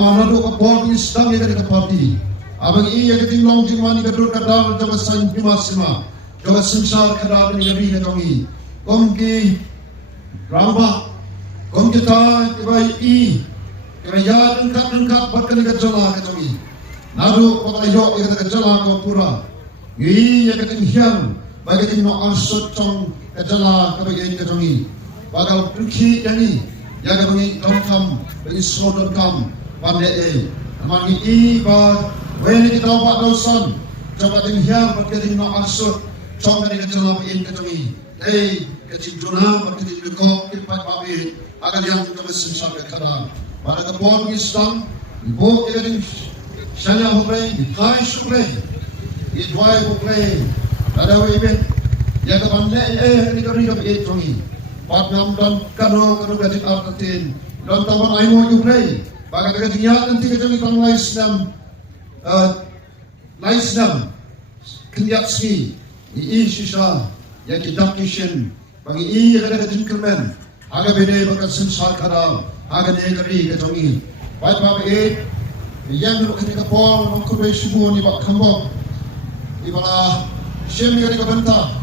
Amanado ka bol isdang ya ka party. Abang iya keting long jingmani ka dur ka dar jaga san jumasima. Jaga sensal ka dar ni gabi ka tongi. Kom ki ramba kom kita kibai i kaya rengkat bakal ka jala ka tongi. Nado pakayo ya ka jala ka pura. Iya keting hiang bagi ting no ansut tong ka jala ka bagi ka tongi. Bakal pergi yani ya ka bagi dongkam bagi sodon kam pandai amangi iba when kita buat dosan coba tinggal berketing no arsut coba dengan jalan in ketungi kecil juna berketing juga kipat babi agar yang kita mesti sampai kadang pada kebon Islam ibu keting saya hukai kai sukai idwai hukai ada wibet ya kebandai ini kami kami ketungi pat ngam dan kado keting artin dan taman aimo hukai Bagi ketinggian nanti kita akan laisnam kenyatsi i sisa yang kita kishin bagi i ada ketinggian agak beda bakat sensal kadal agak negeri ketongi baik bapak yang ketika pol mengkubai subuh ni bak kambok ibala semi ketika bentah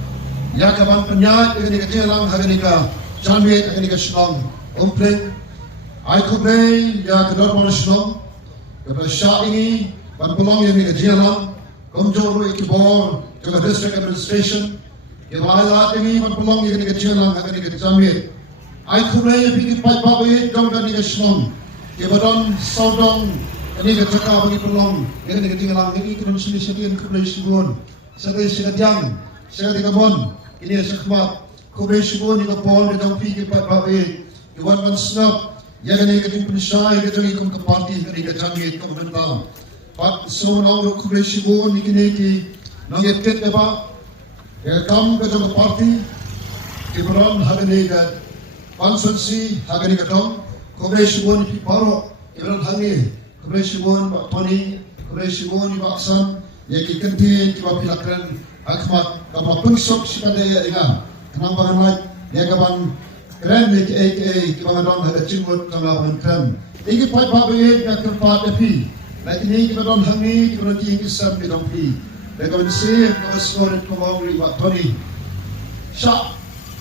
ya kaban penyat ketika jelang ketika jamit ketika senang umpleng Ai kubai ya kedor manusia kepada syah ini banpulong yang dikejalan komjor ikibor jaga district administration kebalat ini banpulong yang dikejalan akan dikejamit ai kubai pikir pai babai dong dan dikeslong kebadan saudong ini kecaka bagi pulong yang dikejalan ini kerana sendiri kubai subun sekali sekadiang sekali kabon ini sekhmat kubai subun juga pol dan pikir pai babai iwan snap ya kan keting penisai keting ikut ke parti keting kejamit komentar pat so nang kubai subun ini ki nang etet apa ya kam ke parti kibran hagani ke konsensi hagani ke dong kubai subun ki paro kibran hangi kubai subun pak Tony kubai subun pak Aksan ya ki kenti ki pak Pilakran Ahmad kapal pengsok sikada ya dengan kenapa naik ya kapan keren ni ki bangadong ada cimut kalawan keren iki pai babai ya kerpat api lagi ni ki badon hangi ki berarti ki sam ki dompi le kawan se ka skor ko mawli wa Tony shot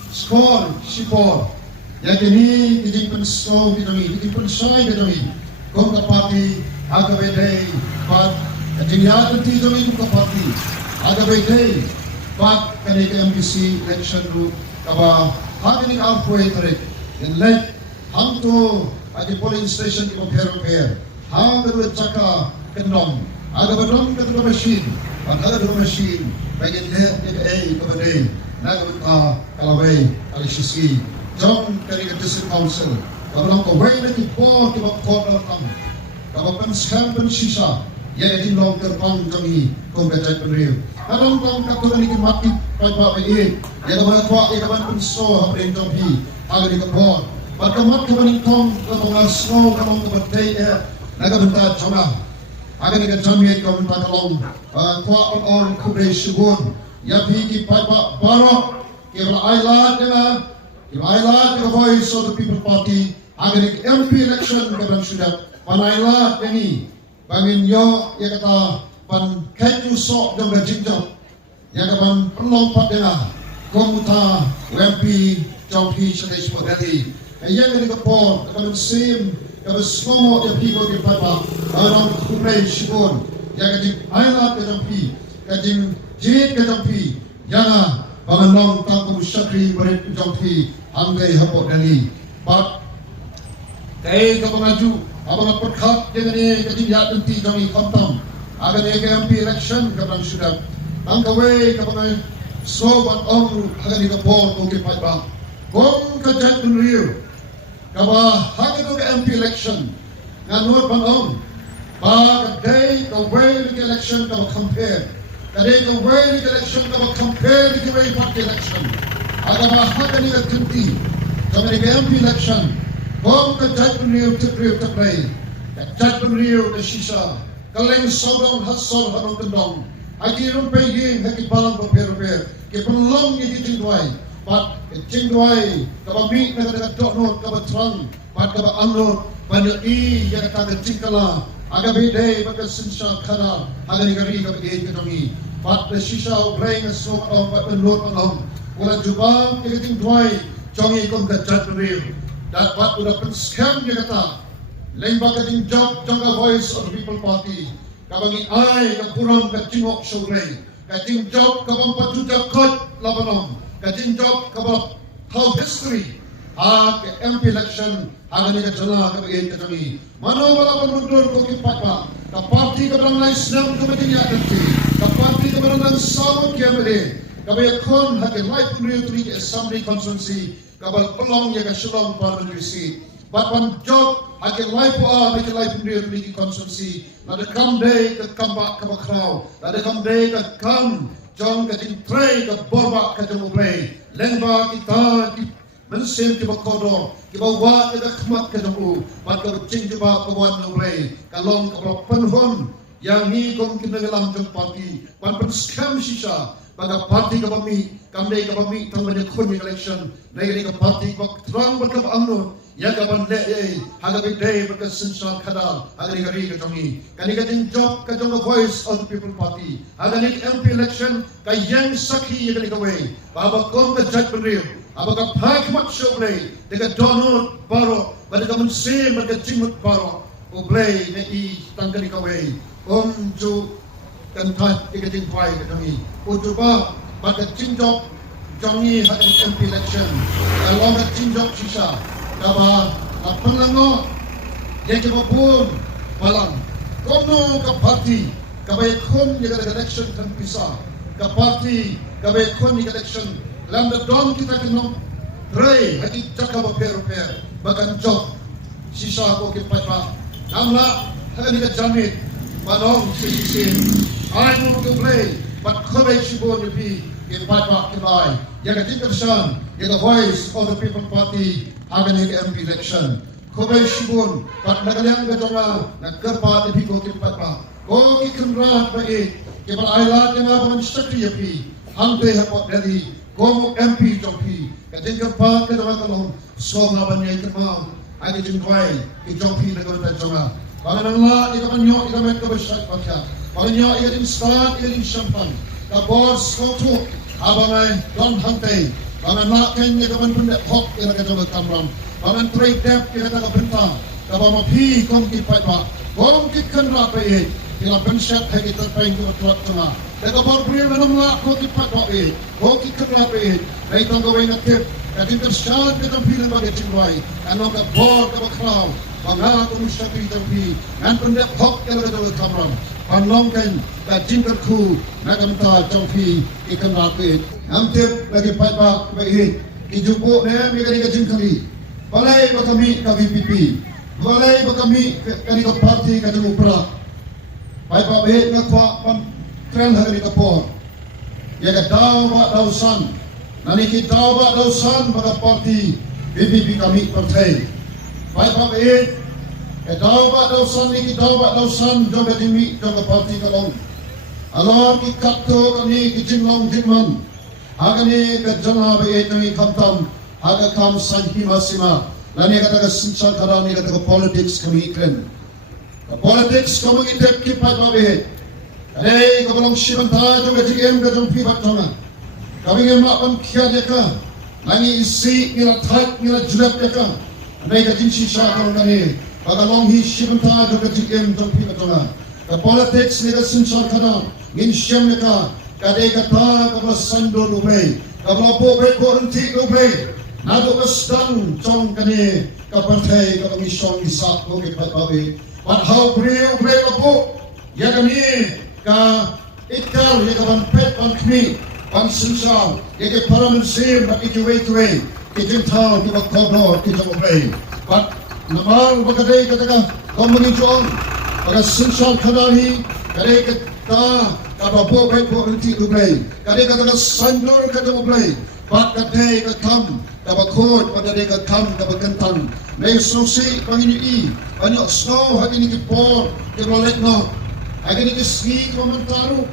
skor sipor ya kini ki penso ki domi ki pensai ki domi kom ka parti aga bedai pat jingyat ti domi ka parti aga bedai pat kani ka MPC election ru kaba hagani alpoi tarik in lek ham to adi polling station ki compare ham beru chaka kendom aga bedom ke machine aga do machine bagi le kabade naga ka kalawai alishisi jom kari ke district council kabram ko wai na ki po ki ba ko kam kabapan scam pen sisa ya di long terbang kami kompeten penriu kadang kong kakulan ni mati pai ba bai ya kaban kwa ya kaban penso hapring topi aga di kapor bakamat kaban kong kabang snow kabang kabate naga benta chama aga ni kajami kabang takalong kwa on kubai subun ya pi ki pai ba baro ki ailat the voice of the people party aga ni MP election kabang sudah panailat ini bangin yo ya kata pan kaitu sok jom jingjam ya kapan perlu padena komuta MP jauhi sedai sepedati yang ini kapor kapan sim kapan semua ya people ke papa orang kumai shibun ya kajim ailat ke jampi kajim jid ke jampi jangan banganong tangkum syakri berit jampi anggai hapok dali pat kai kapangaju abang perkhat dengan ni kecil ya nanti kami kontam agar ni MP election kapan sudah angkawai kapan sobat orang agar ni kapor mungkin pai bang kong kejat penriu kapan hak itu MP election nganur bang ba kadai kawai ni election kapan compare kadai kawai ni election kapan compare ni kawai party election agar ba hak ni kenti kapan ni MP election kong kejat penriu terpilih kejat penriu ke sisa kaleng sodong hasol harong kendong aki rumpai ye haki balang per ke penlong ye tingduai pat tingduai kaba mi na ka dokno kaba trang pat kaba anlo banyak yang kata cingkala aga bede baka simsa kana aga negari ka bede katongi pat the shisha playing a song of but the note along wala jubang kiting dwai chongi kom ka chat real that what would have been scam dia kata lain baka ting job jonga voice of the people party kabangi ai ka puram ka tingok showlay ka ting job ka bang patuta kot labanom ka ting job ka bang how history ke MP election agani ka jala ka bagi ka kami mano wala panundur ko kipapa ka party ka barang lai snam ka mati ya kanti ka party ka barang lang samot ka mali ka bay kon ha ke life real to assembly constituency ka bal pelong ya ka shillong parliamentary seat but one job ha ke life make life real to constituency na the come day ka kamba ka bakraw na the come day ka kam jong ka ting tray ka borba ka jong play lengba kita Mensim kita kodo, kita buat kita khmat kita dulu, buat kita cing kita kawan nolai, kalong kita penhon, yang ni kong kita dalam jom parti, buat penskam sisa, baga parti kita kami tang banyak kun election, negeri kita parti kita terang berkap angnon, yang kita bandai, haga bidai berkat sensa kadal, haga negeri kita ni, kani kita job kita jom voice of the people party, haga ni MP election, kaya yang sakhi yang kita kawai, bapa kong kita judge beriu. Apakah hikmat syukur dengan Donald Baro, pada kamu sih mereka jimut Baro, oblay nei tanggal kawai, ju kantat ikating kuai kami, ujuba pada cinjok jangi hadin MP election, kalau ada cinjok sisa, kaba apa lango, yang kita pun balang, kono ke parti, kaba ikon yang ada election kan pisah, ke parti, kaba ikon yang election. Dalam don kita kena try hati cakap repair bahkan job sisa ko kipat pa namla hadi ka jamit manong sisi I want to play but courage go to be kipat pa kibai yang ketika san yang voice of the people party having MP election courage go but nagalang ka jonga nagkarpa di ko kipat pa ko kikamrat ba kipat ailat nga ba sakri yapi hante hapot dari Kong MP Jompi, ketika pak ke dalam kalong, semua banyak kemau, ada jengwai, ke Jompi negara tajama. Kalau nangla, ika banyak, ika mereka bersyat baca. Kalau nyak, ika instan, ika champagne. Kabor skotu, abangai don hantai. Kalau nak kan, ika menpundak hok, ika kata kamram. Kalau trade debt, ika kata bentang. Kalau mapi, kong kipat pak, kong kikan rapai. Bila bersyat, ika terpaing ke tuat tengah. Daga barbarian na mga koki patwae, koki kagrabe, na itong gawin na tip, at intersyan ka ng pilang bagay chingway, ano ka bor ka bakraw, mga kumisya ka pi, ang pandep hok ka lang ito kamram, panlongkan ka jingkat ku, nagamta chongpi, ikan rapid, ang tip, lagi patwak, baihit, ijupo na yan, may ka jingkali, balay ba kami ka VPP, balay ba kami ka party ka jingupra, baihit nga kwa, keren hari kapor, ya ke daw ba daw san, nanti daw ba daw san pada parti BBB kami partai, baik apa ke daw ba daw san ni daw ba daw san joga dimi joga parti kalong, alor ki kapto kami ki jinglong jingman, aga ni ke jana ba ni kamtam, aga kam san himasima, lani kata ke sinsan karani kata ke politics kami keren, politics kami itep ki pai ba Hey, kabalong sibanta jo gajigem gajong pibat tona. Kami ngemak pam kia deka. Langi isi ngira thak ngira julap deka. Nay gajing sisa kong kani. Kabalong hi sibanta jo gajigem jong pibat tona. Ka politics ni gasin sar kada. Ngin syam deka. Kade kata kabal sando nubai. Kabal po be koranti nubai. Nado kasdang chong kani. Kapartai kabang isong isak ko kipat babi. But how brave po. Ya kani. Ka ikal ya kawan pet on kni on sinsal ya ke paramen sim but ituwe ke jentau ke bakodo ke jombe but namal bakadai kataka komuni jong pada sinsal kadali kare ke ta kabapo pet ko unti ublay kare kataka sandor ke jombe but kadai ke kam kabakod pada de ke kam kabakantang may sosi pangini banyak snow hagini ke por ke rolek no Agak ni kesini komentaru,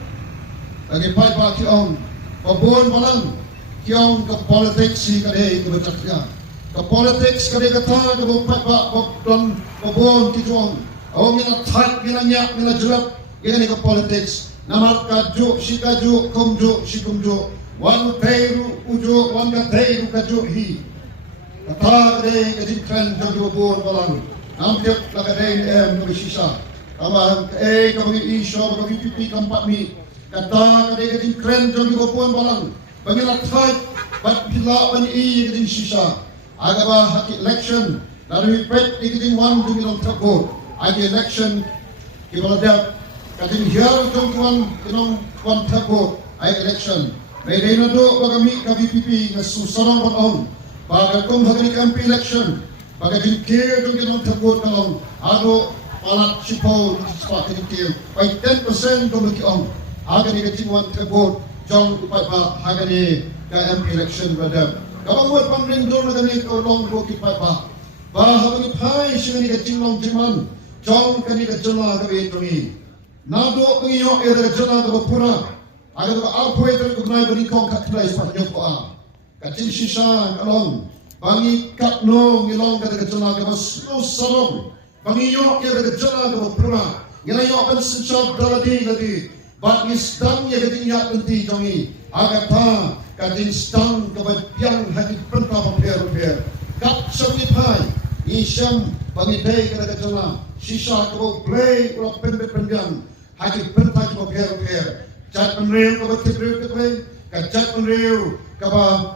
lagi pai pak kiong, babon balang, kiong ke politik si kadai ke bercakap, ka politics ka kata ka bupat ba don babon kituang awang ina tight ina nyak ina jelap ina ka politics namal ka ju sikaju kumju sikumju wan teiru ujo wan ka teiru ka ju hi kata de ka jikran jo babon balang am tiap la ka de no sisa ama ka bagi isor bagi pipi kampat mi kata ka de ka jikran jo babon balang bangila tight bat bila ban I ka sisa agaba haki election lalu pet ikiting wan dumilong takbo agi election ibaladap kating hiar jong wan takbo ay election may na do bagami ka VPP na susarang on baga kung hagani kampi election baga din kir jong takbo kalong ago palat sipo spa kating kir by 10% dumiki on agani kating wan takbo jong upay pa hagani ka MP election badap kapag mo pamrindor na ganit o long roki pa ba habang ipay siya ni kajinglong jiman jong kani kajala gabi itomi nado ang iyo ira kajala gaba pura agad ka alpo ito kugnay banikong katlay sa panyo po kajin sisa kalong bangi katnong ilong kada kajala gaba salong bangi iyo ira kajala gaba pura nginayo akan sinsab daladi lagi bagis dang ya gading yak nanti jongi agad pa kadin stang kabadyang hati penta paper kap sabi pai isyam pangitay kada kajala sisa kabo play ula pendek hati penta paper cat penrew kaba tibreu katwe kacat penrew kaba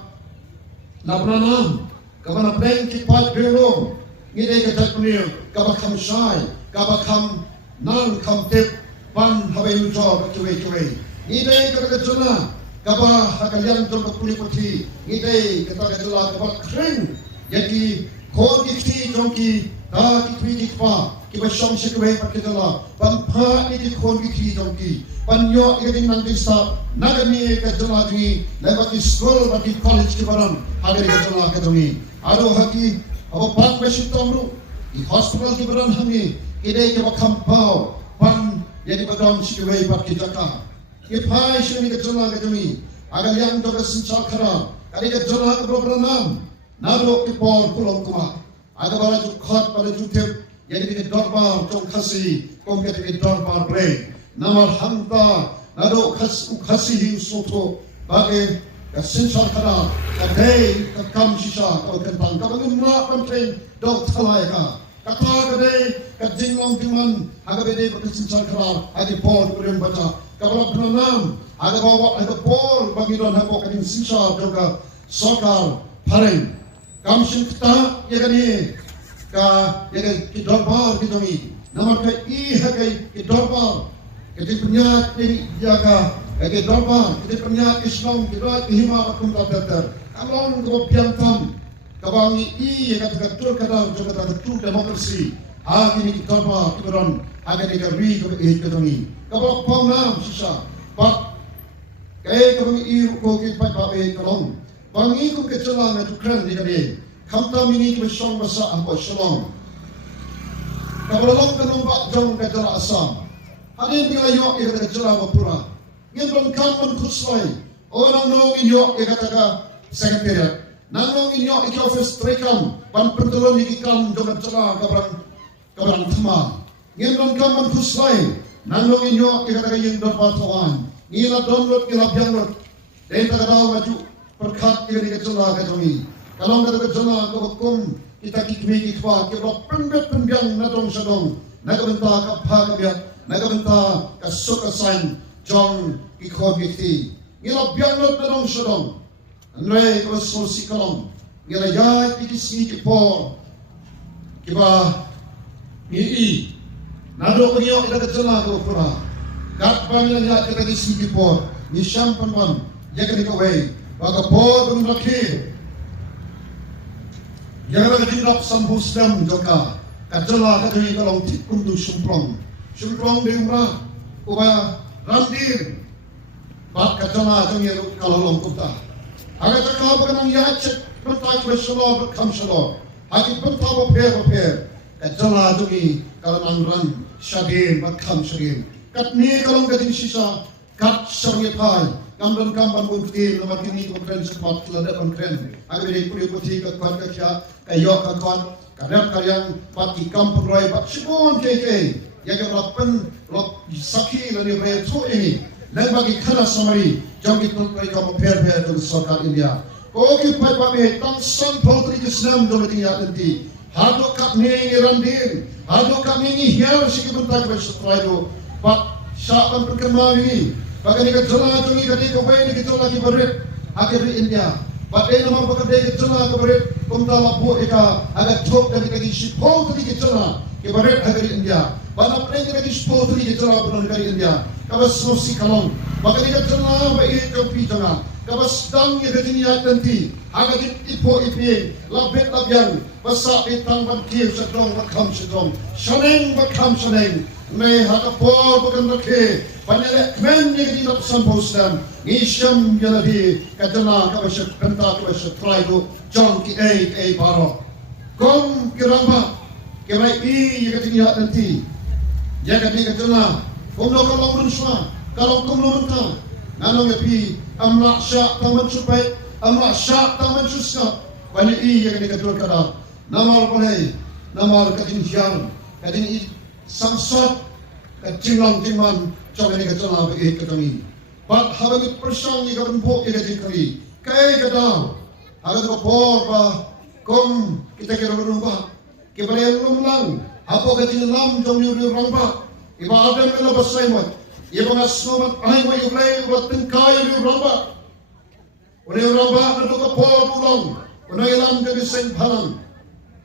napranam kaba napleng kipat beulong ngidai kacat penrew kaba kam sai kaba kam nang kam tip pan habai ujo cuwe ngidai kada kajala kaba hakalian jong kapuli putih ngidai kata kajala kaba kring yaki kon ki jong ki ta ki tui ki pa ki ba shong se kwe pat kajala pan pha ni ki kon ki jong ki pan yo iging nang sa nagani kajala ji leba ki school ba ki college ki baran hagari kajala kadongi ado haki abo pat ba shitamru i hospital ki baran hami idai ke ba kampau pan yadi badam si kwe pat ki jaka ipai shuni ka jona ka jumi agal yang to ka sinchal khara kali ka jona ka program nado ki por kulong kuma aga bala ju khat bala ju tep yani ki dorbar tong khasi kom ke ki dorbar bre namal hamta nado khasi hi soto bage ka sinchal khara ka dei ka kam shisha ka kan tang ka bangin na kam train dog thalai ka kata ka dei ka jinglong timan aga be dei ka sinchal khara adi por kurim bata kapag pranam aga bawa aga por bagiron hako kaning sisa juga sokal pareng kamsin kita yakani ka yakai kidorbar kidomi namar ka I hakai kidorbar kiti penyat ni jaga yakai dorbar kiti penyat Islam kidot hima akum tater kalong ko piantam kabangi I yakai katur kadang juga katur demokrasi kini kidorbar kidoron aga ni ka ri ko kidomi kapag pangnam sisa pat kaya kapag iru ko kitpat babe kalong bangi ko kecela na tukran di kami kamta mini ko song basa ang shalom kabalong kanong ba jong kecela asam hanin bila yo ka kecela mapura ngin kan puslay orang no inyo kataga secretariat nanong inyo iki office trekam pan pertulon ikan jong kecela kabarang tama ngin kan puslay nanong inyo ikataga yung dorbar tawan ngila download ngila bianglot dahil tagadaw maju perkat ika di kacula kajongi kalong kata kacula kabakum kita kikmi kikwa kibla penbet penbiang nadong sadong nagabenta kapha kabiat nagabenta kasuk asain jong kikwa bikti ngila bianglot nadong sadong anre kabasul si kalong ngila yay ikisni kipor kiba ngii nado kaniyo ida kacala ko pura gat pamila ya kita di Singapore ni champan man ya kani ko way baga po dum rakhi ya ga di rap sambu stem joka kacala ka di kalong tikum du sumplong de umra uba randir bat kacala jong ye kalong kupta aga takal baganang ya chet pentai besalo kam salo hagi pentabo per kacala jungi kalanang ran shadim bakam shadim kat ni kalong gading sisa kat sangi pai Kamdan kamban bukti nomor kini keren sempat kelada keren. Agar dari puri putih ke kuat ke kia kayok ke kuat kadang karyang pati kampung roy pak sibon keke. Ya ke lapan lok sakhi lani raya tu ini. Dan bagi kana samari jang itu mereka memper-per dengan sokar India. Koki pai pabe tang san potri Islam dole tinggal nanti. Hado kap nengi randin, hado kap nengi hiar sikit bentak bersetraido. Pak syapan perkembangan ini. Bagi kita jalan tungi ketika kau ini kita lagi berit akhir di India. Pada nama bekerja kita jalan ke berit kumtala buat ika agak top dari kita sipol tadi kita jalan ke berit akhir di India. Pada apa yang kita sipol tadi kita jalan benar dari India. Kau semua kalong. Bagi kita jalan baik kopi jalan. Kau sedang yang kita nanti agak ipo iping labet labian besar ditang bantir sedong bakam sedong shaneng bakam shaneng. May hakapor bukan mereka panjang men yang tidak sampuskan ngisyam jadi katana kabasya penta kabasya traido John ki a baro kom kiramba kemai yang ketiga nanti yang ketiga katana kom lo kalau berusaha kalau kom lo mentah nanong yapi amrak syak taman supai amrak syak taman susah banyak yang ketiga katana nama boleh nama ketinggian ketinggi sangsot kecinglang cingman cong ini kecela bagi kami. Bat habis persang ni kapan bok kita kami. Kaya kadang agak kapor ba kom kita kira berubah. Kita boleh lumlang. Apa kecing lam jom nyuri rambak. Iba ada mela bersaimat. Iba ngasnomat ay mo iulay ulat tengkay nyuri rambak. Unay rambak na kapor pulang. Unay lam jadi sen palang.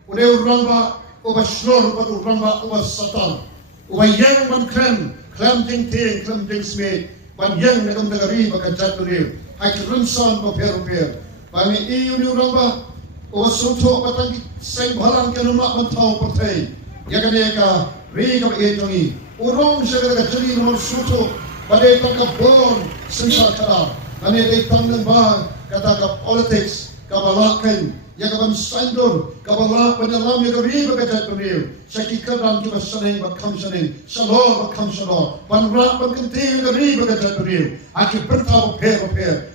Unay rambak ubah snor batu rambak ubah satan. Ubayang man klam ting klam ting sme, ban yang nakam nagari bagajat nuriu, haki runsan per. Bani iu ni uramba, uwasunto batang seng balang ke rumah mentau pertai. Yakane ka ri ka etongi, urong siya ka jeli rumah suto, badai tangkap bon sensar kara. Nani dei tangnan ba kata ka politics, ka balakan. Yang kawan sandor, kawan penyelam yang riba kejat beriu. Syakikar dalam kita seneng bakam seneng, salor bakam salor. Panrak berkentil yang riba kejat beriu. Akhir bertahu per.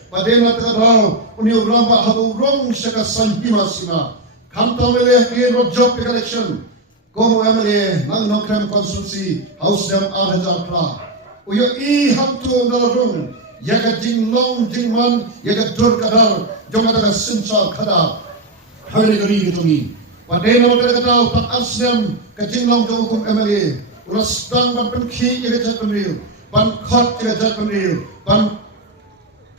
Padahal terkadang uniu rambak habu rong syakar sanjima sima. Kamta meleh kira job election. Komo emele nang nongkrem konsumsi haus dem arhajar pra. Uyo I hamtu dalarung. Yaga jinglong jingman yaga dur kadar. Jom ada sensal kadar. Hari ini kita ni. Pada nama kita tahu tak aslam kecinglang jauh hukum MLA. Ulas sedang berpengki yang kejat penriu, ban kot yang kejat penriu, ban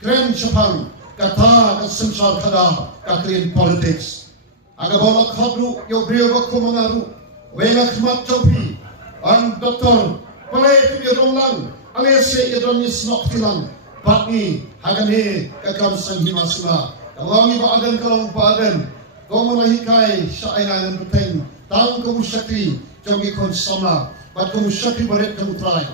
keren sepang kata kesensal kada kaklian politics. Agak bawa kabru yang beliau baku mengaru. Wena khmat copi, ban doktor pelai tu dia donglang, alias dia dongnya snok tilang. Pakni hagani kakam sanghima sila. Kalau ni badan kalau badan. Kau menahikai syainan penting. Tang kamu syakri jami kon sama. Bat kamu syakri berat kamu try.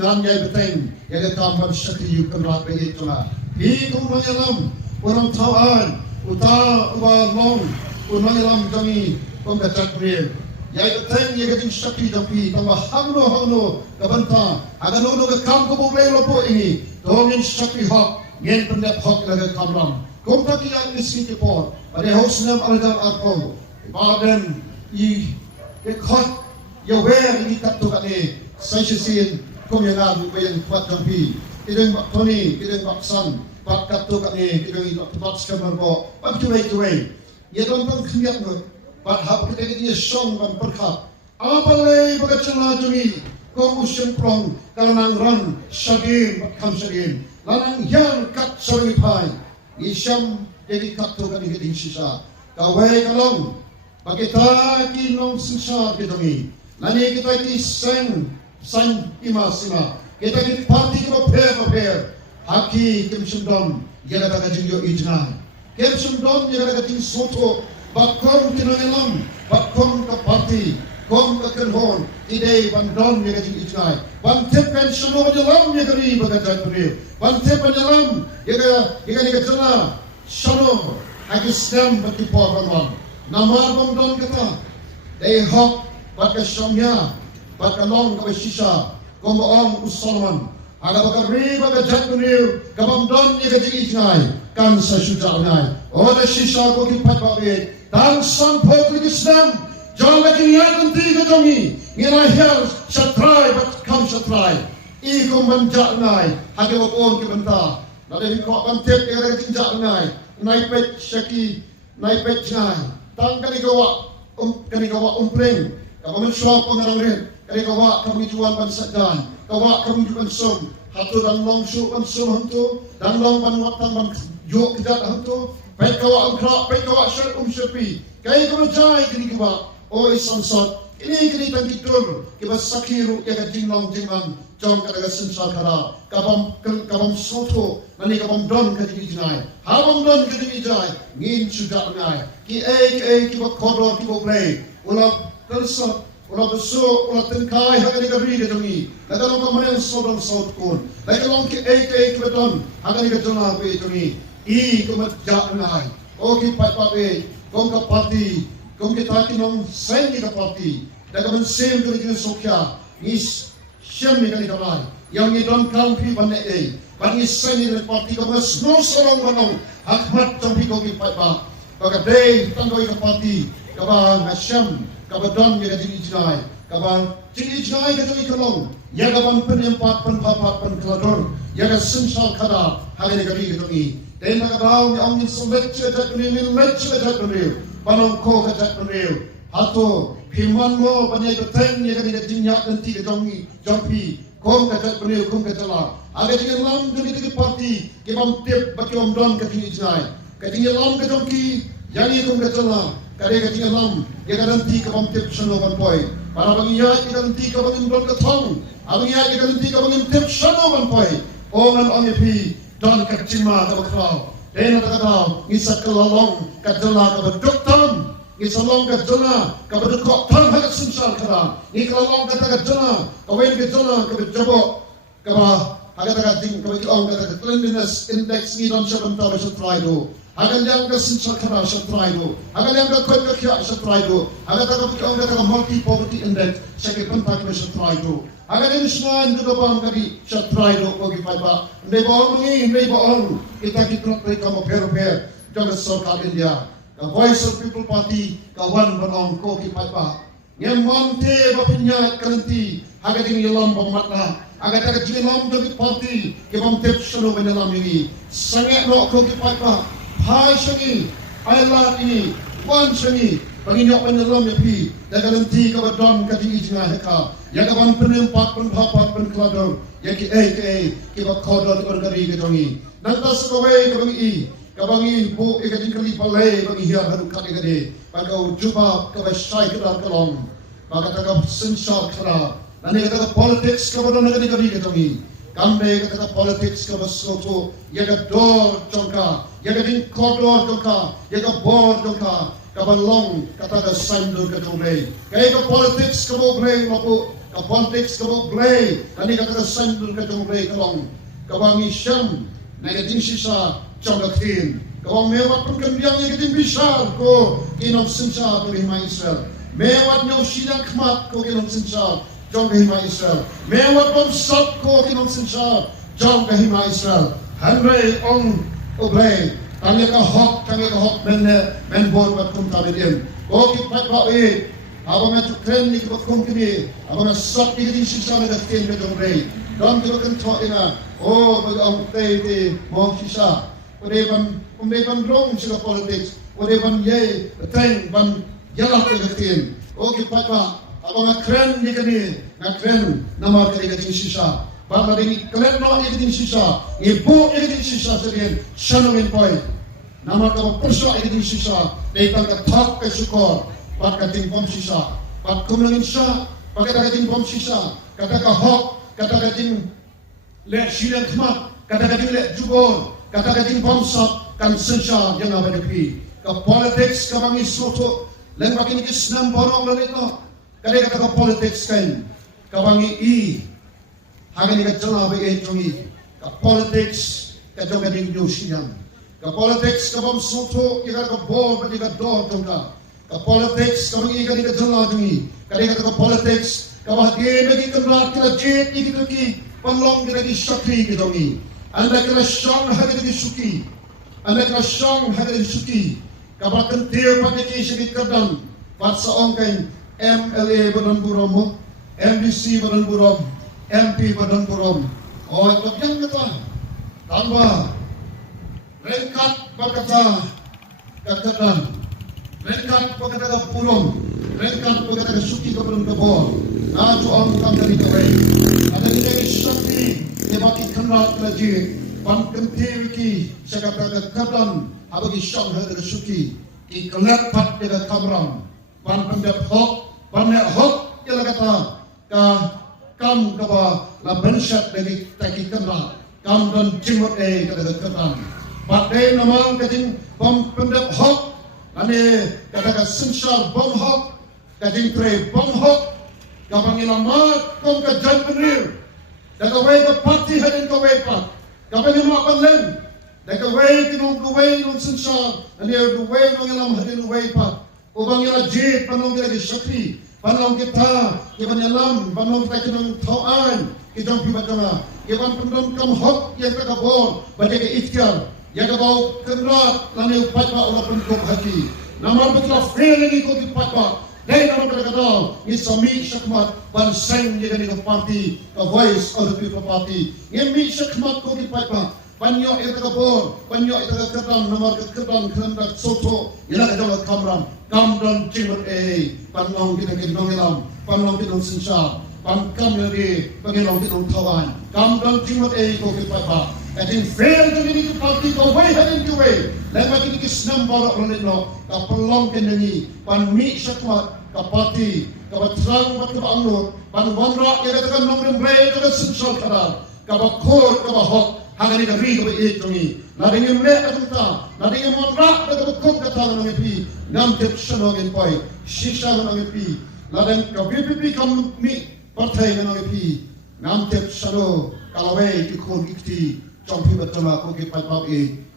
Ngan jai penting. Yang tambah syakri you kerat bagi itulah. Hi kamu menyelam orang tawan. Uta uba long. Un menyelam jami kamu kacak real. Yang penting yang keting syakri jami tambah hangno kebanta. Agar nono ke kam kamu boleh lopo ini. Dongin syakri hak. Ngen pendap hak lagi kamram. Kung yang misi kepor, pada haus nam aladam arko, badan I ekot yawer ini katu kane, sanksisin kung yang adu bayan kuat jampi, ideng bak Tony, ideng bak Sam, bak katu kane, ideng idok tempat skamar ko, bak tuway, ya dontang kemiak no, bak hap kita ini song ban perkap, apa lay bagat cela jumi, kung usyang prong, kalanang ran, syagin, bak kam syagin, lanang yang kat sorry pai. Isyam jadi kakto kami keding sisa. Kawai kalong. Pakita kinong sisa kitami. Nani kita ki san ima sima. Kita ki parti ko per. Haki kim sundom. Yana ka jingyo ijna. Kim sundom yana ka jing soto. Bakom kinangelam. Bakom ka parti. Kom ka kenhon. Idei bandom yana jing ijna. Bantep pensiono menyelam yana ri bagajat beri. Bantep penyelam yana jela. Shalom, Agislam bagi pohon. Nama bondon kata, they hok, baka syamya, baka long kaba shisha, komboong usalman, aga bakari baga jatuniu kabam don ni gaji ijnai kan sa shujanai oda shisha ko ki patbabe dan san pokli islam jon lagi yakin ti gajongi ngina hel shatrai bat kam shatrai I ko man janai hage on ki banta nade ko ban tep era tin janai nai pet shaki nai pet jai tang kani gawa umpreng kaman shop ko ngarang ren kani gawa kami jual ban sadan kawa kami jual som hatu dan long shu ban som hantu dan long ban watang ban yo kedat hantu pet kawa angkra pet kawa shirt shapi kai ko jai kani gawa o isam sot ini kini tang kitur kiba sakiru ya ka jinglong jingman jong ka daga sinsal kara kabam soto nani kabam don ka digi jinai habam don ka digi jai ngin sudah ngai ki ba kodor ki bo play ula tersot ula beso ula tengkai ha ka diga ri de dongi daga long ka manen sodon sot kun daga long ki ki beton ha ka diga jona pe dongi I ko mat ja ngai o ki pat pa pe kong ka party kung kita kinong sign ni ka party daga man same ko ni sokya is siyam ni kanita man yang ni don country ban eh ban is sign ni party ko mas no sorong manong hakmat tong ko ki pa baga day tango ka party ka ba na siyam ka ba don ni ka dini jinai ka ba dini jinai ka dini kalong ya ka ban penyempat pan klador ya ka sinsal kada hale ka dini ka then na ka ni ang ni lecture that ni lecture that ni panong ko ka that ni hato Firman mo banyak berteng ya kan tidak jinyak nanti ke jompi kom kata beliau kom kata lah ada dengan lam dari tiga parti ke bam tip bagi om don ke tinggi jai ke tinggi lam ke jompi yang ini kom kata lah kare ke tinggi lam ya kan nanti ke bam tip sano ban poi para bagi ya ke nanti ke bam don ke thong abang ya ke nanti ke bam tip sano ban poi ongan ongepi don ke cima ke bakal dan kata ngisak kelalong kadala ke bedoktan Isalong ka jona ka bedukok tan hagat sinsal kara ikalong ka taga jona ka wen ka jona ka bedjabo ka ba hagat taga ding ka bedong ka taga cleanliness index ni don shaban tawa sa traido hagat yang ka sinsal kara sa traido hagat yang ka kwet ka kya sa traido hagat taga bedong ka taga multi poverty index sa ke pantak sa traido hagat ini semua itu ka bang ka di sa traido ko ki ba ndai ba on kita kitrot ka mo pero jangan sokal India ka Voice of People Party kawan banong ko ki patba ngem monte ba pinyat kanti haga ding yalam bamatna aga taga jilam do ki party ke bam tep solo benalam ini sangat no ko ki patba hai sangi ayla ini wan sangi panginyo benalam ya pi daga nanti ka badon ka ding ijna heka ya ka ban penempat penhapat penklador ya ki ki ba kodor orgari ke dongi nantas ko we ka bangi kabangi bu ikajin kali palai bagi hiar haru kaki gede bagau jumpa kawasai kedar kalong baga taga sensor kara nani kata politics kabadon negeri kari ketongi kambe kata politics kabasoto yaga dor chongka yaga din kodor chongka yaga bor chongka kabalong kata ga sandur ketongle kai ka politics kabogle mapu ka politics kabogle nani kata ga sandur ketongle kalong kabangi syam negatif sisa Chongaktin, kau mewat perkembangan yang kita bisa, kau kinom sensa tu lima Israel. Mewat nyau sidang kemat, kau kinom sensa, jom lima Israel. Mewat bomsat, kau kinom sensa, jom lima Israel. Henry on oblay, tanya ke hok men bor buat kum tabidin. Kau kipat bawi, abang macam keren ni kipat kum kini, abang sat ni kita sensa nak tin betul rei. Dom kita kentok ina, oh bagi orang teh mau sisa. Udeban rong sila politics, udeban ye teng ban jalak kegatin. Oke patwa, abang keren ni kini, keren nama kini kegatin sisa. Bapak ini keren nama kegatin sisa, ibu kegatin sisa sedian, shanongin point. Nama kau persua kegatin sisa, datang ke tak ke syukur, bat kegatin bom sisa, bat kumulangin sisa, pakai kegatin bom sisa, kata ke hok, kata kegatin lek silang kemat, kata kegatin lek jubor. Kata kating bangsa kan sensya yang apa depi ke politics ke bangi soto lain bagi ni kisnam borong lain itu kadang kata ke politics kan ke bangi haga ni kacana bagi jongi ke politics ke jong kading nyusian ke politics ke bang soto kita ke bor bagi ke dor jongka ke politics ke bangi kadang kacana jongi kadang kata ke politics ke Kabah dia bagi kenal kila jet ni kita ki panlong kita ki syakri kita ni. Anda kila syang hak kita ki suki. Anda kila syang hak kita ki suki. Kabah kentir pada ki syakri kedam. Pat seong kain MLA Badan Burom, MDC Badan Burom, MP Badan Burom. Oh, itu yang kata. Tambah rengkat berkata kedam. Rengkat berkata Burom. Rengkat berkata suki ke Badan Kebor. Nah, cuang kam dari kawai. Ada ni syakri dia bagi kenal lagi. Pan kentir ki saya kata kedam abagi syang hak suki. Ki kelat pat dia kamram. Pan pendap hok, pan nak hok dia kata ka kam kaba la bensyat dari taki kenal. Kam dan cimut kata kedam. Pat dei namang kajing pan pendap hok. Ane kata sensal bom hok. Kajing tre bom hok. Kapag ilamat kung kadyan penir, dagaway ka pati hadin kaway pat. Kapag ilamat len, dagaway kinong duway nung sinsya, anir duway nung ilam hadin duway pat. Ubang ilajit, panong kita kisakri, panong kita, kiban ilam, panong kita kinong tauan, kitong pibat nga. Kiban pendam kamhok, yang kakabor, badai ka itkar, yang kabaw kenrat, lani upat pa ulah pendok hati. Naman betla fail lagi ko kipat pa. Dahil naman kadang-kadang, ngisami syakmat, banseng dia dari parti, a voice of the people party. Ngemi syakmat ko kipay pa, panyo ita kabor, panyo ita kadang, namar kadang, kandak soto, ila kadang kamram, kamdan cimot panong kita kinong ilam, panong kinong sinsya, pankam lagi, pangilong kinong tawan, kamdan cimot ko kipay pa. Ating fail to ini parti ko way hadin ko way. Lagi kini kisnam barak lalit no, kapelong kenyanyi, panmi syakmat, kapati, kapatrang mat kapaangnur, panwanra yang katakan nomor blay kata sensal kadar, kapakor kapahok, hangani kari kapai tungi. Nadingin me kata, nadingin monra kata kok kata nang pi, ngam tip shanogin poi, shisha nang pi. Ladang kapipi kam mi partai nang pi, ngam tip shano kalawai kikon ikti. Jompi bertema ko kipat pau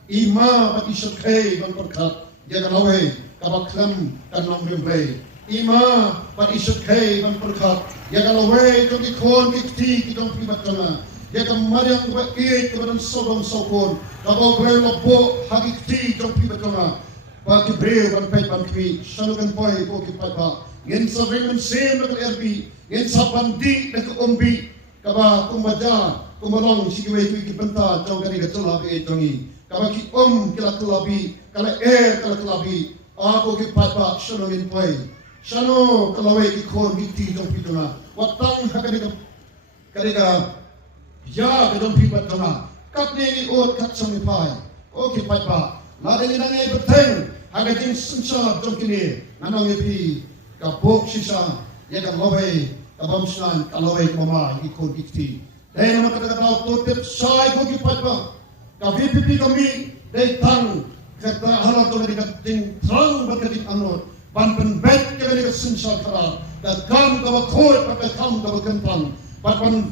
ima pati syakhay bang perkat dia kalawai kabaklam kanong rimplay ima pati syakhay bang perkat dia kalawai jom ikon ikti kitong pibat tama dia kamaryang kuwait kebadan sodong sokon kabaw bray labo hagikti jom pibat tama pati brew bang pay bang kwi shanukan poy ko kipat pa ngin sa ringan sim na kalерби ngin sa bandi na kaumbi kaba kumadya kumalong sikiwe tu ikibenta jauh dari kecelakaan itu. Kalau ki kila kelabi, kalau kala kelabi, aku ki patba shano in poi. Shano kalawai ki kon giti jong pituna. Watang kadika ya kadong pipat tama. Katne ni ot kat sami pai. O ki patba. Lade ni nangai beteng. Hagating sensa jong kini. Nanong epi kapok sisa. Ya kalawai kabamsnan kalawai mama ki kon giti. Dahil naman kata-kata tutip say ko kipat pa. Kapipipi kami dahil tang kata halal to dari kating terang berkating anot. Ban penbet ka dari sensal kara. Kakam kabakot pakai kam kabakentang. Ban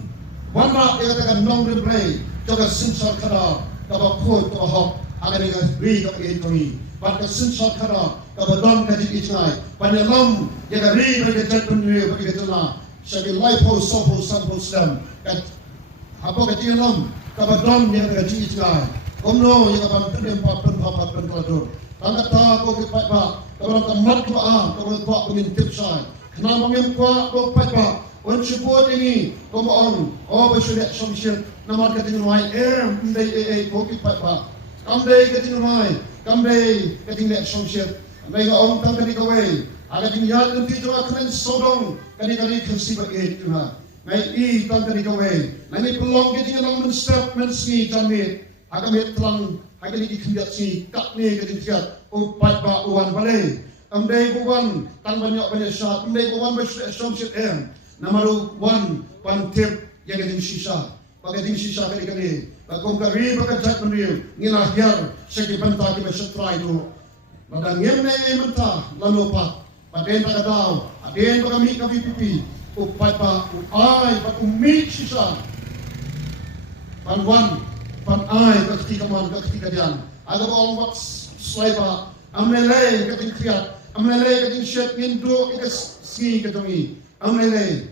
wana kata nong replay jaga sensal kara kabakot kabahok. Agar dia beri kabakitoni. Ban sensal kara kabadon kating itnai. Ban yalam jaga beri bagi jatun dia bagi katuna. Syakil laipo sopo sampo slam. Apa kata nom kabadon yang gaji ikai komno yang akan pendempat penkladur tanda ta ko kipat ba kalau tamat ko kalau pak pengintip sai kenapa ngem ko pat ba on support ini komo on besudah somsir namar kating mai ndai ko kipat ba kamdai kating mai kamdai kating le somsir ndai ga on tang kadi kowe ada tinggal nanti tu akan sodong kadi kursi bagi tuna ngai tang kadi kowe nani pelong ke tinggal men-step men-sni jamit agamit telang agali dikendat si kakne ke tingkat upat ba uwan balai amdai buwan tang banyak syat amdai buwan besudah somsir namaru wan pantip yang keting sisa pagating sisa kadi bagong kari bakajat menriu ngilahyar segi banta ki besetrai do ladang ngem mentah lanopat paden tagadaw aden kami pipi upat pa uay pat umik sisa panwan panay ketika dian ada orang buat slipa amlelai keting kriat amlelai keting syet ngindo ikas ski ketongi amlelai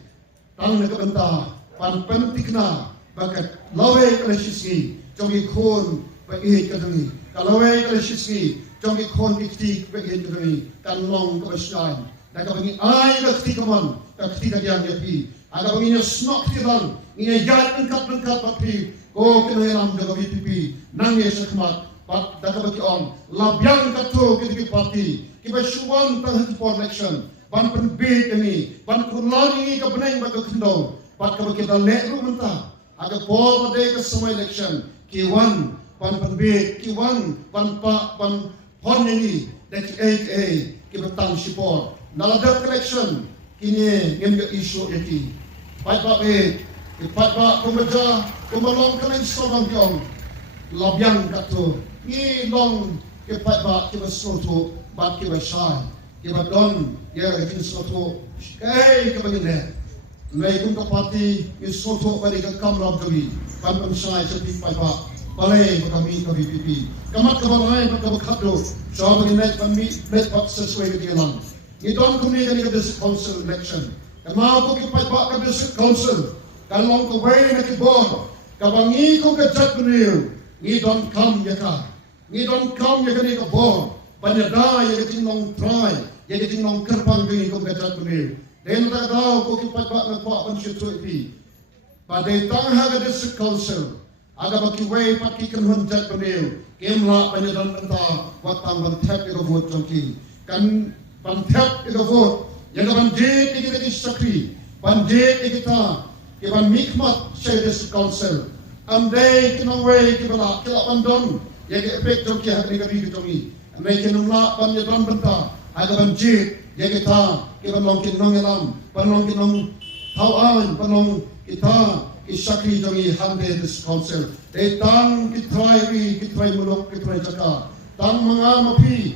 tang nakabanta pan pentikna bakat lawe kalashisi jongi khon pagi kadani kalawe kalashisi jongi khon dikti pagi kadani kan long kabasyan nakabangi ay kakti kaman kakti kadian yapi aga bangi snok tidang ina yat engkat papi ko kinayalam daga pipi nangye sakmat pat daga baki on labyang kato kiti parti kiba shuwan tang for election ban penbit ini ban kurlani ka beneng baga kendong pat ka baki dal nek rumenta aga por de ka semua election ki1 ban penbit ki1 ban pa ban hon ini dak AA kiba tang support naladak election kini ngem isu yaki pat pa be pat pa kumaja kumalong kalen sorang yong labyang kato ni long ke pat pa kiba soto bat kiba shai kiba don ya kin soto kai kiba ngene mai kum ka parti ni soto bari ka kamram kami pan shai sepi pat pa balai kami ka BPP kamat ka balai ka khadlo so ni net pan mi net pat sesuai dengan lang ni don kumi ka ni ka district council election kama ko ki pat pa ka district council kalong ko way na kibon kabangi ko ka jat bniu ni don kam ya ka ni ka bon Panyada yang kita nong try, yang kita nong kerpang bini ko betat bini. Den ta daw ko ki patba na ko pan shitro pi. Padai tang ha ga district council. Aga baki way pat ki kan hun jat bini. Kemla panyadan ta wat tang ban tap ko vote chongki. Kan ban tap ko vote. Yang ban je ki ki sakri. Ban je ki kita ki ban mikmat share district council. Amdai kinong way ki bala kila bandon. Yang ki effect chongki ha ni ka ri chongi. Mereka nungla pan yadran benta, ada banjir, ya kita long kinong elam, panong kinong tawan, panong kita isakri jongi hande this council. Tang kitrai mulok kitrai jaka, tang mga mapi,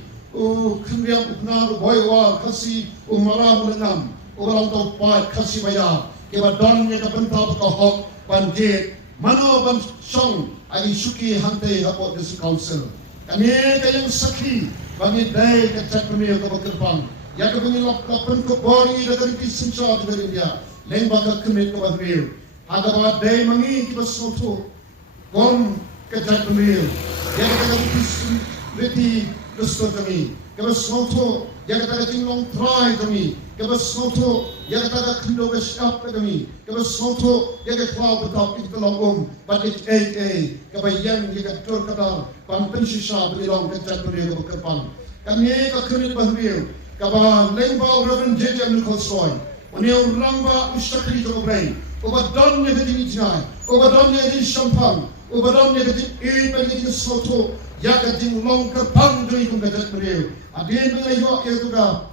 kriam upna boywa kasi umara mulenam, ulang tau pat kasi maya, kiba don ya kabenta pakahok banjir, mano ban song agi suki hande hapot this council. Kami kayang sakhi bagi dai kacak dunia ko berkembang. Ya ko bungi lapan ko bori da dari sincha da India. Leng baga kemit ko bagriu. Ada ba dai mangi ki basoto. Kom kacak dunia. Ya ko da kisim reti gusto kami. Ke basoto ya ko da tinglong try kami. Ke basoto ya ko da kindo washap kami. Ke basoto ya ko klaw betap it long but it AA ke bayang ya ko tur kadar pan pensisa belong ke jatuh ko berkembang. Kami ka kemit bahriu. Kaba lengba Reverend JJ Nikolsoy. Oni orang ba usakri to brai. Obadon ne gadi nijai. Obadon ne gadi champagne. Obadon ne gadi pagi soto. Ya gadi long kerpang dui ko gadat beriu. Adin mengayo itu ka.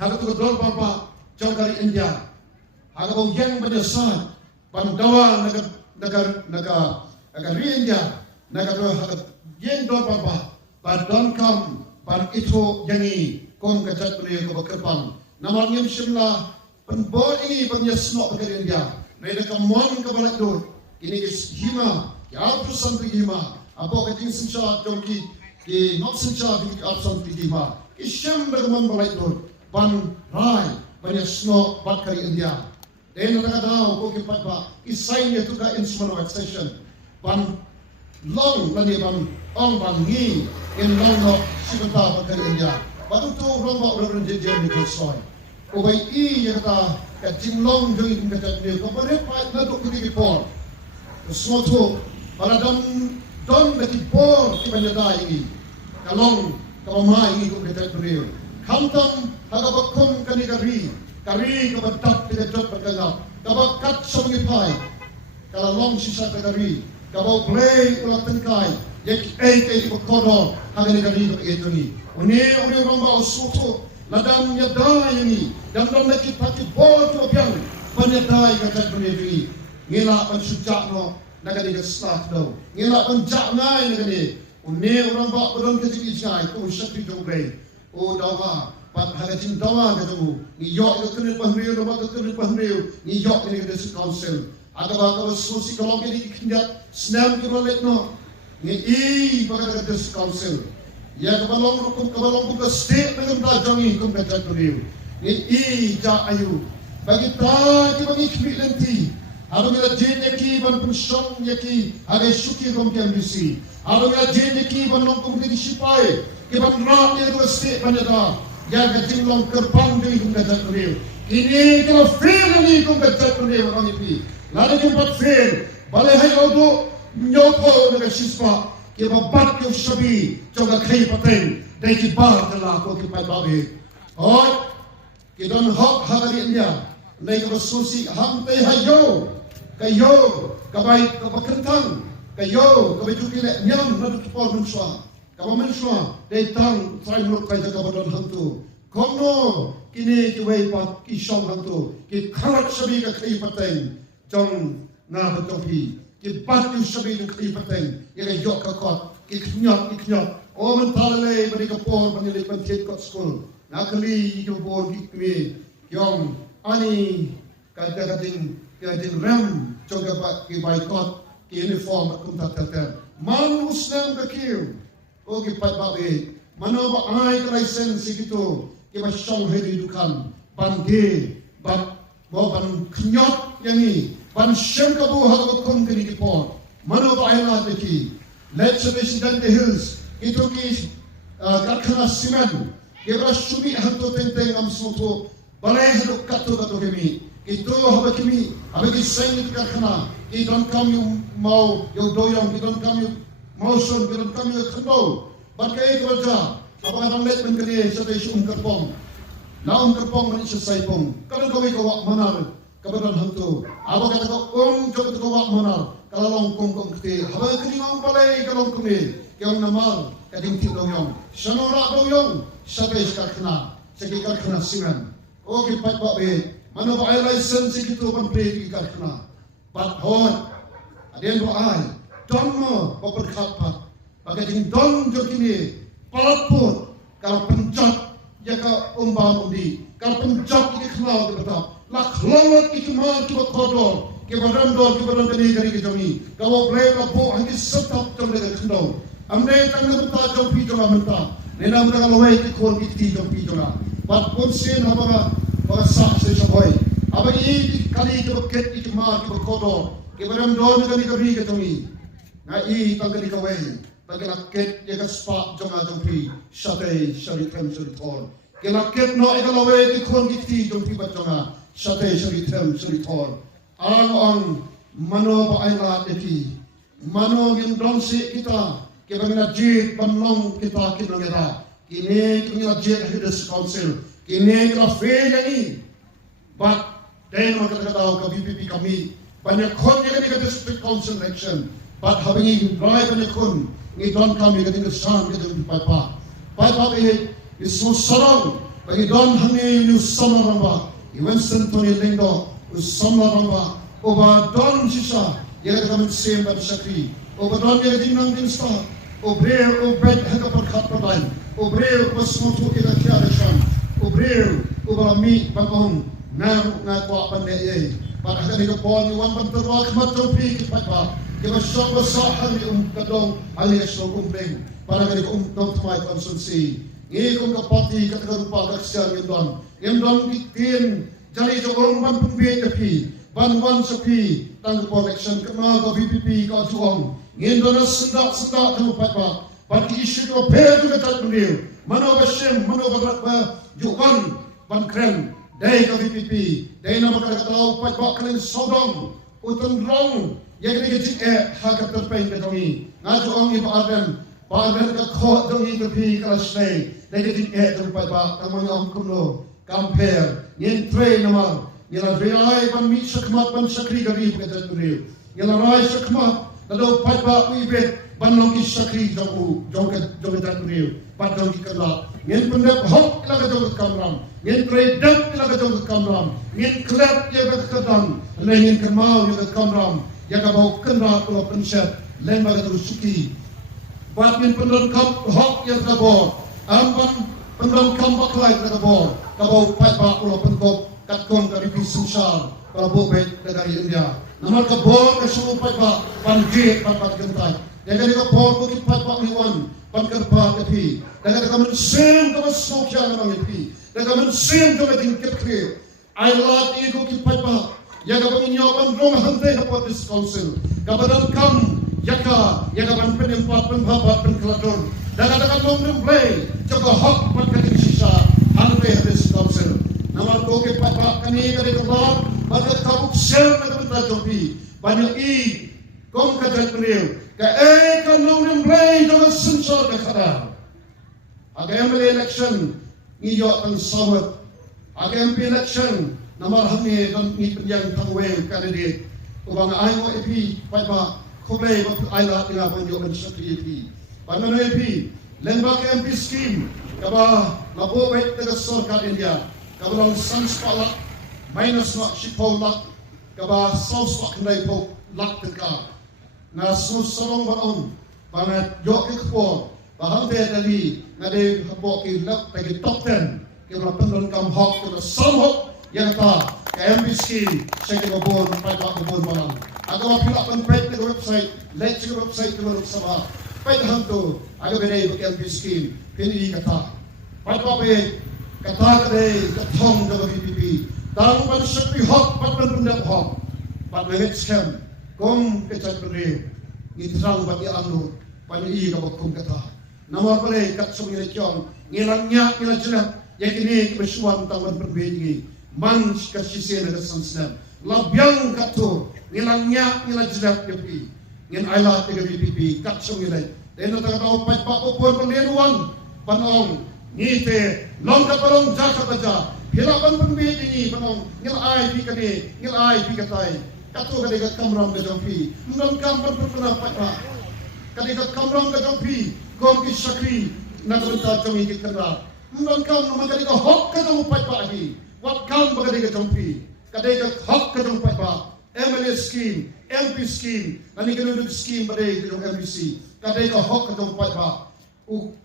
Haga to dol bapa jangkari India. Haga bau yang berdasar pandawa naga India. Naga haga yang dol bapa padon kam pan itu yangi kong kajat beriu ko berkembang. Namal ngem simla penbodi penyesnok ke India. Mereka kamon ke barat dot. Ini kis hima, ya perusahaan hima. Apa keting senca jongki ki not senca di absan hima. Isyam berkamon barat dot. Pan rai penyesnok bat kari India. Dan mereka tahu ko kipat ba isainya tu ka instrumentalization. Pan long lani ban ong ban ngi in long no sibata bat kari India. Batu tu rombak Reverend JJ Nikolsoy. Ubai yang kata kat jinglong joi kum kata dia ko pare pa na to kiti por. Soto para don beti por ki banyada ini. Kalong kamai ini kum kata dia. Khantam haga bakum kani kari ka batap ti jot bagala. Kabakat songi pai. Kala long sisa kari. Kabau play ulat tengkai. Yak ai ko kodon haga ni kari ko itu ni. Uni romba soto ladang nyada ini dan lagi pati boto biang penyedai kata berdiri ngela pensujak no naga di staff do ngela penjak ngai naga di uni romba bodon kecil ijai ko syakri dobre o dawa pat hagajin dawa katu ni yok ko kene pahriu romba ko kene pahriu ni yok ni di council ada ba ko sosi kologi di kindat snam ko letno ni baga di council. Ya kebalong ke state dengan dajangi kum kata beliau. Ni ja ayu bagi ta ki bagi kbilenti alo ngila jen yaki ban pensyong yaki aga syuki kom kiam disi alo ngila jen yaki ban long kom di sipai ki ban ram ye ko se banada ya ga jing long kerpang di kum ka jatrio ini kalau fail ni kum ka jatrio orang ipi lalu jumpat fail balai hai auto nyopo dengan siswa ki babat yo shabi joga khai pateng dai ki bar tala ko ki pai babe oi ki don hok hagari india dai ko susi ham te hayo kayo kabai kabakentang kayo kabai jukile nyam na tu por nuswa kabamen swa dai tang trai muluk kai jaga badon hantu kono kini ki wei pat ki shong hantu ki khalat shabi ka khai pateng jong na batopi ki batu shabi ng khai pateng ya yok ka kot ki knyot o man talale bari ka por banili pantiet kot school na kali ki por ki kmi yong ani kading ram joga ba ki boycott ki uniform kum tatel man usnam bekiu o ki pat ba be mano ba ai ka license gitu ki ba shong hedi dukan bande ba bo ban knyot yani ban shem ka bu ha ko kum ki por mano ba ai na ki let's resident the hills itu ki karkhana simen ki ba shumi hanto tenteng am soto balai hadu kato kemi itu haba kimi haba ki sain di karkhana ki don kam yu mau yo doyong ki don kam yu mau son ki don kam yu khando ban kai kerja apa orang let men kene sa dai sum karpong laum karpong man isa sai pong kadang ko ko manar kabadan hantu aba kata ko jog ko wa manar kalalong kong kete haba kini ngam balai kalong kumi kyong namar kading ti doyong sanora doyong sa dai karkhana sa ki karkhana simen o ki pat ba be mano ba ay license gitu pan pre ka kana but hon aden ro ay don mo popor khapa baga ding don jokini palapur kal penjat ya ka umba undi kal penjat ki khna ke bata la khlawat ki ma ki kodor ki badam dor ki badam kani kari ki jomi ka wo bre ka bo hangi satap tom le khndo amne tang na ta jopi jora menta nena mra ka loe ki khon ki ti jopi jora but pun sen haba ba sa se sabai aba i kali ke buket i ma ke kodo ke badam don kali ke ri ke tomi na i tang kali ka wei bagi laket ya ka spa jonga jompi shate shari tem shari thor ke laket no e ka lawe ki khon ki ti jompi ba jonga shate shari tem shari thor ang ang mano ba ai la eti mano ngin don se kita ke bangna jit banlong kita kinangera kini kini jit hidus council kini ka fe yani but then makata ka BPP kami banyak kon yang di district council election but having drive banyak kon ni don kami ka tinggal sang ka di papa be is so sarang bagi don hangi ni sama ramba Winston Tony Lindo sama ramba oba don sisa ya ka kami sem ba sakri oba don ya dinang din sta obre obed ha ka perkhat padain obre pasmoto ila kya rashan obre oba mi bangong na kwa pande ye para hadi ko pon wan ban terwa khmat topi ki patba ke ba shop sa hali kadong ali so kumpleng para hadi ko dong thmai consultancy ngi ko ka pati ka rupa ka sian yendon ki tin jali jo ban pumbe tapi ban wan sapi tang election kema ka BPP ka tuong ngendon senda ka patba parti issue ko pe tu ka tatnu mano ba shem mano ba juwan ban krem dai ka BPP dai na makara tau pat ba kalen sodong utang rong ya kini ke ha ka terpen ka tongi nga jo ong i pa arden ka kho dong i BPP ka stay dai ke ka pat ba ka mo ong kumno compare yen train namar yela rai ban mi sakmat ban sakri gari ka taturi yela rai sakmat dado pat ba u ibet ban long ki sakri jong ka taturi pat dong ki kala yen pendep hok la ka jong kamram yen tredak la ka jong kamram yen klap ya ka kadang le yen kamau ya ka kamram ya ka bau kenra ko penset len ba ka suki pat yen pendon kap hok ya ka bor amban pendon kam baklai ka bor ka bau pat ba ko penkop kat kon ka ripi susal ka bau bet ka dari India namar ka bor ka sumu pat ba panji pat gentai ya ka ko bor ko ki pat ba ni wan pagkarpa tapi daga daga men sem ka masok ya na ngi daga men sem ka medin kepre I love ego ki papa. Yaga penginyokan rong hante dapat this council. Kabadan kam yaga ban penempat penbabat penkelador. Daga long play jaga hak pat kating sisa hante this council. Nama ko ki papa kani kali Allah bagat kabuk sel na benda jopi. Banyak i kom kajat beliau. Kan long play jaga sensor kakada. Aga MLA election ngiyok ang sawat. Aga MP election namar hamni dan ni penjang tangwe candidate ubang ayo EP paipa khoble aila tinga banjo ban sakri EP panano EP lembak MP scheme kaba labo baik daga sarkar India kaba long sans pala minus nak shipolak kaba saus pak nai po lak teka na susolong baon pangat yok ekpo bahang te dali ngade hapo ki lak tagi top 10 kaba pendon kam hok kaba samhok yang ta KMP scheme saya ke bor pai pak bor malam agak pila pen pai ke website like ke website ke bor sama pai ham tu agak bene KMP scheme pini kata pai pak pe kata ke kathong ke BPP dang pan sepi hok pat pendak hok pat menget scam kom ke chat beri ngitrang bagi amru pani ka bokum kata nomor pare kat sumile kyon ngilangnya ngilajena yakini kebesuan tangan berbeda man kasih na sansan labyang kato nilangnya nilajlap yapi ngin ayla tiga BPP katsong nilay dahil natataw pa upor palinuan panong ngite long kapalong jaka baja hilapan pembedi ni panong ngilay pi katay kato kadigat kamram kajampi nang kampan perpenapa kadigat kamram kajampi kom kisakri nagrunta kami kikara nang kam naman kadigat hok kajam upay pa ahi what come bagay ka jampi kadai ka hak ka jampai pa MLA scheme MP scheme nani kanudud scheme bagay ka MBC kadai ka hak ka jampai pa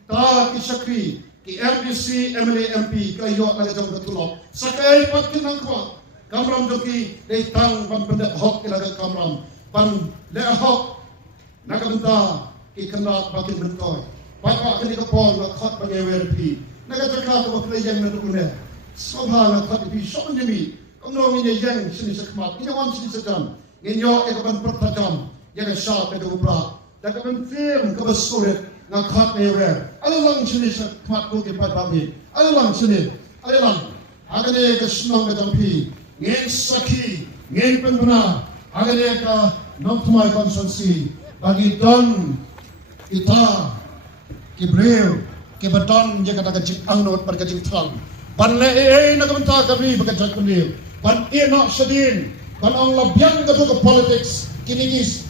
ta kisakri ki MBC MLA MP kayo na jam katulok sakay pat kinang ko kamram joki dai tang pan pendak hak ilaga kamram pan le hak nakabenta ki kanat bakin bentoy pa kani ka pon ka khat bagay WRP nagataka ko playang na tukune Sobhana khati bi shon jemi komno ngi yang sini sakmat ni wan sini sedam nginyo e kaban pertajam yang sharp e ubra da kaban firm ka basuret na khat ne wer alang sini sakmat ko ke patabi alang sini alang agane ka snong ka tampi ngin saki ngin penbana agane ka nomtumai konsensi bagi don kita kibreu ke baton je kata kecik angnot perkecik terang ban le na kamta kami bekerja kundi ban eno sedin ban ang labyang ka to politics kinigis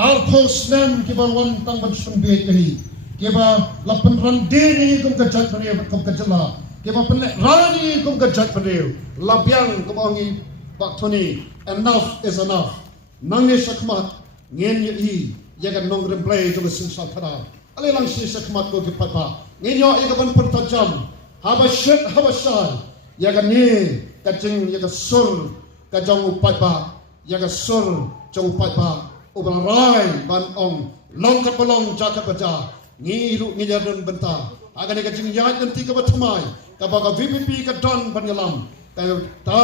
arthos nem ki ban wan tang ban sumbe kini ke ba lapan rande ni kum kerja kundi kum kerja la ke ba pen rani kum kerja kundi labyang kum angi pak thoni enough is enough nangi sakmat ngen yi yaga nong remplay to sin sa thara ale lang si sakmat ko ki papa ngenyo e ka ban pertajam habashan yaga ni kacing yaga sur kajang upai pa yaga sur jang upai pa ubalarai ban ong long kapalong jaka baja ngiru ngijadun benta aga ni kacing yat nanti ka batumai ka baga VPP ka don ban yalam ka ta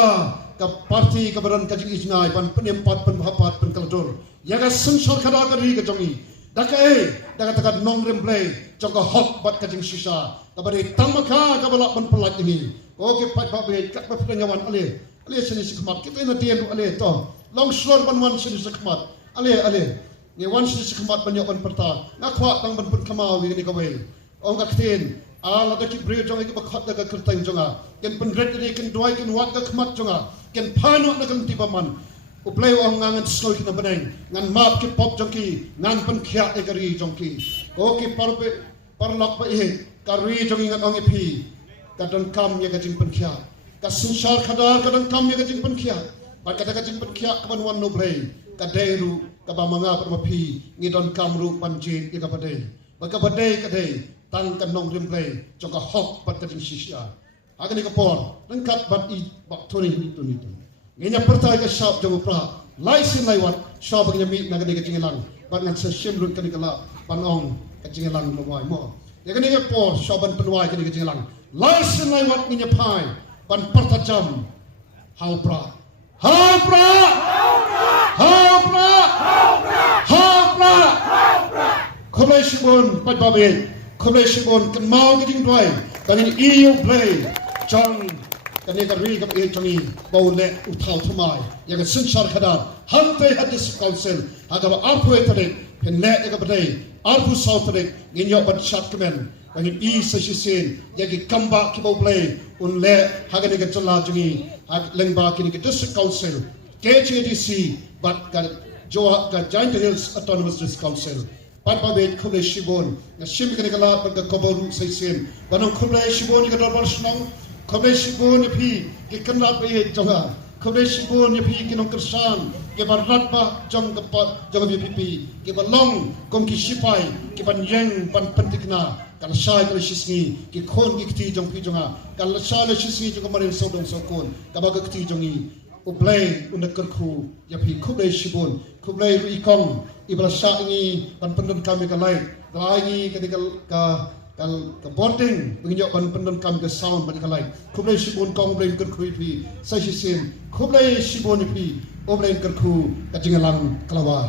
ka parti ka baran kacing isnai ban penempat penhapat penkaldur yaga sensor kada kari kajangi daga takat nong remplay jangka hok bat kacing sisa kabari tamaka kabala ban pelat ini oke pat babe kat penyawan ale sini sikmat kita ina tiendu ale to long slor ban wan sini sikmat ale ni wan sini sikmat banyak ban perta ngakwa tang ban kamau ni kawe ong kaktin ala dakit bre jong iki bakhat daga kertang jonga ken penret ni ken doi ken wat ka khmat jonga ken phano na kan tibaman uplay ong ngangan snoi kina baneng ngan map ki pop jongki ngan pen khia e kari jongki oke parpe parlak pa e kari jong ingat ong epi kadang kam ya kajing pen khia ka sunsar khadar kadang kam ya kajing pen khia pat kata kajing pen khia kaban wan no blay kadairu kabamanga permapi ngidon kamru panjin ika badai baka badai kadai tang kanong rimplay joka hok pat kajing sisya agani kapor nangkat bat I bak thori itu ngenya pertai ka shop jago pra laisin laiwat shop ngenya mi nagade ka jingelang bat ngan sa shimrun ka dikala panong ka jingelang lawai mo ya ka ngenya por shop ban penwai ka jingelang laisin laiwat ngenya pai ban pertajam hau pra Kholai Shibon pat babe Kholai Shibon kan mau geding doi kan ini EU play chang kan ni kari kam e changi baule uthau thumai ya ga sinsar khada hante hat district council aga arpoi tade penne e ga badai arpu south tade ginyo bat shat kemen kan e session ya gi kamba ki bau play un le haga ni ga chala jangi hag lengba ki ni district council KJDC but ga Joa ga Giant Hills Autonomous District Council Papa bet Kholai Shibon na shim ka nikala pag kaboru sa isin banong Kholai Shibon ni ka dorbar snong Kholai Shibon ni pi ki kanla pe jonga Kholai Shibon ni pi kinong kersan ke barat pa jong ka pa jong bi pi ke balong kom ki sipai ke ban yeng ban pentikna kal sai kal shisni ki khon ki ti jong pi jonga kal sai le shisni jong marin sodong sokon ka ba ka ti jongi uplay undakar khu ya pi Kholai Shibon Kholai ri kong ibra sa ini pan pendon kami kalai kalai ni ka boarding bingyo pan pendon kami ka sound ban kalai Kholai Shibon kong blame kar khu pi sa shi sim Kholai Shibon pi oblame kar khu ka jingalang kalawai